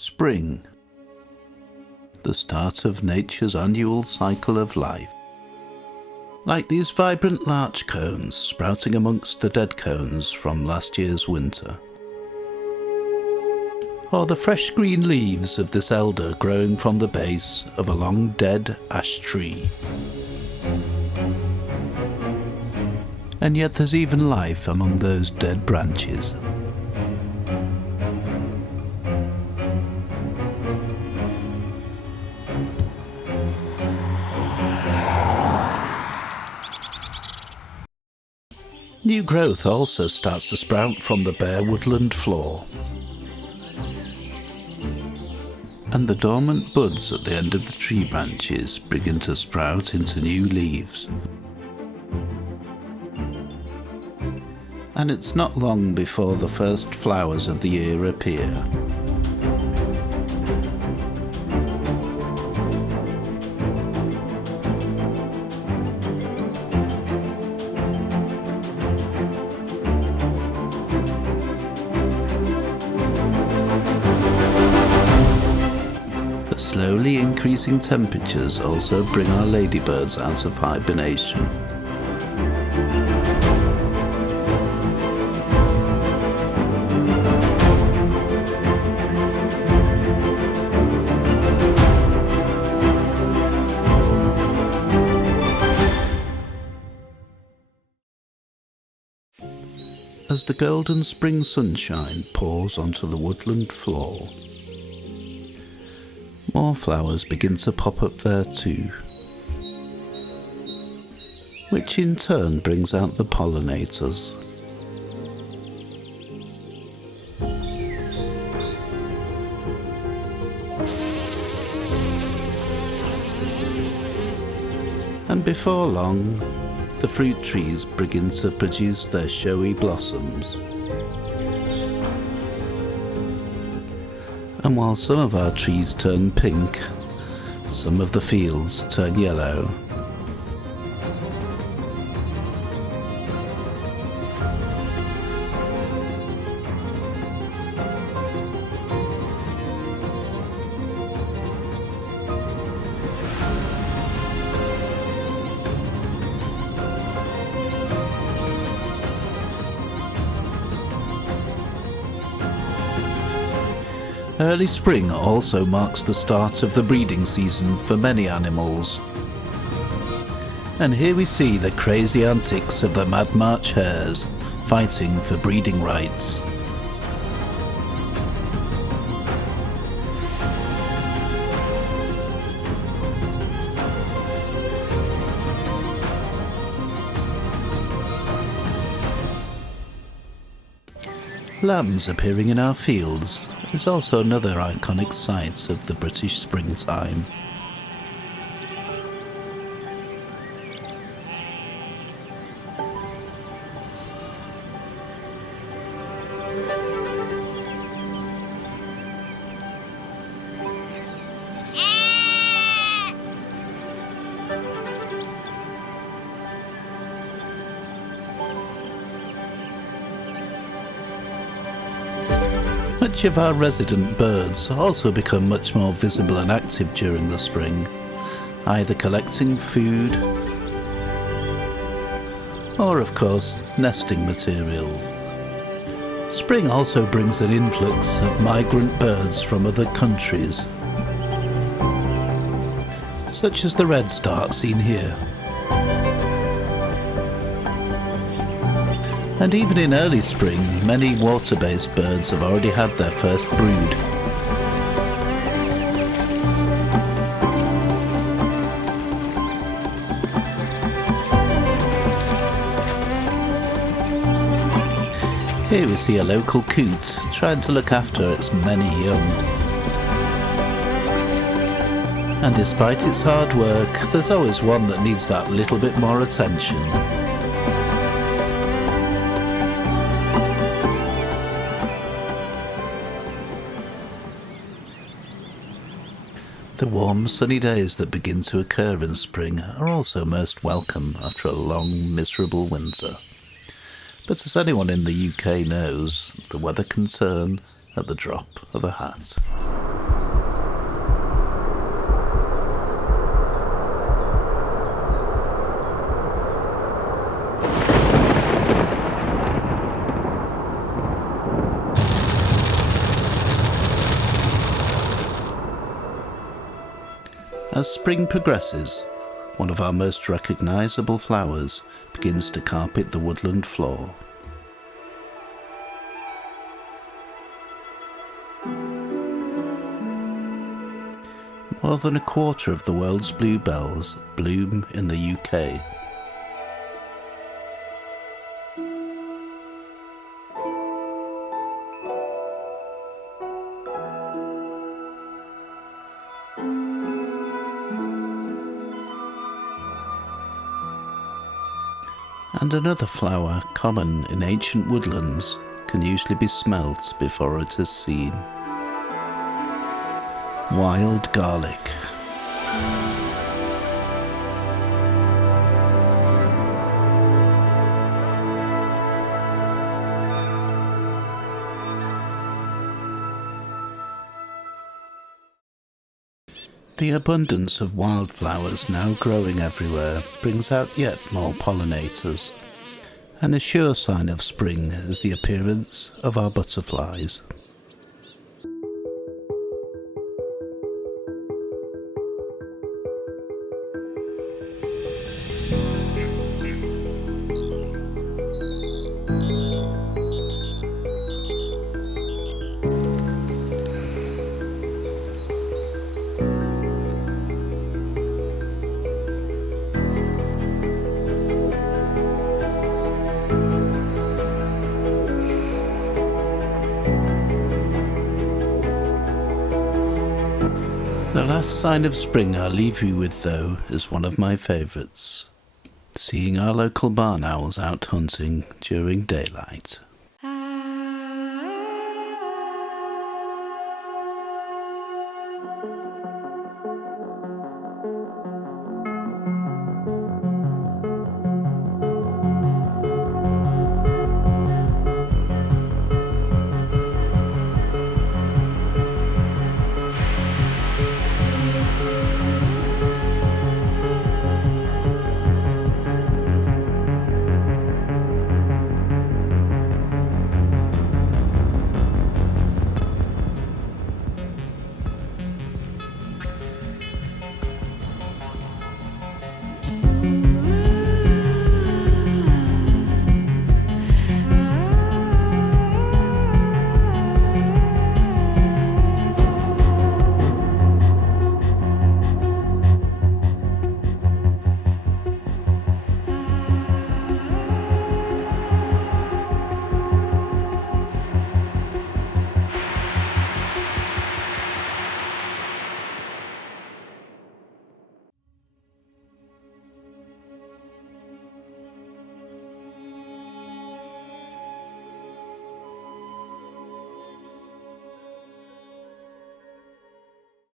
Spring, the start of nature's annual cycle of life. Like these vibrant larch cones sprouting amongst the dead cones from last year's winter. Or the fresh green leaves of this elder growing from the base of a long dead ash tree. And yet there's even life among those dead branches. New growth also starts to sprout from the bare woodland floor. And the dormant buds at the end of the tree branches begin to sprout into new leaves. And it's not long before the first flowers of the year appear. Slowly increasing temperatures also bring our ladybirds out of hibernation. As the golden spring sunshine pours onto the woodland floor, more flowers begin to pop up there too, which in turn brings out the pollinators. And before long, the fruit trees begin to produce their showy blossoms. And while some of our trees turn pink, some of the fields turn yellow. Early spring also marks the start of the breeding season for many animals. And here we see the crazy antics of the Mad March hares fighting for breeding rights. Lambs appearing in our fields is also another iconic sight of the British springtime. Much of our resident birds also become much more visible and active during the spring, either collecting food or, of course, nesting material. Spring also brings an influx of migrant birds from other countries, such as the redstart seen here. And even in early spring, many water-based birds have already had their first brood. Here we see a local coot trying to look after its many young. And despite its hard work, there's always one that needs that little bit more attention. The warm, sunny days that begin to occur in spring are also most welcome after a long, miserable winter. But as anyone in the UK knows, the weather can turn at the drop of a hat. As spring progresses, one of our most recognisable flowers begins to carpet the woodland floor. More than a quarter of the world's bluebells bloom in the UK. And another flower common in ancient woodlands can usually be smelt before it is seen. Wild garlic. The abundance of wildflowers now growing everywhere brings out yet more pollinators, and a sure sign of spring is the appearance of our butterflies. The last sign of spring I'll leave you with, though, is one of my favourites: seeing our local barn owls out hunting during daylight.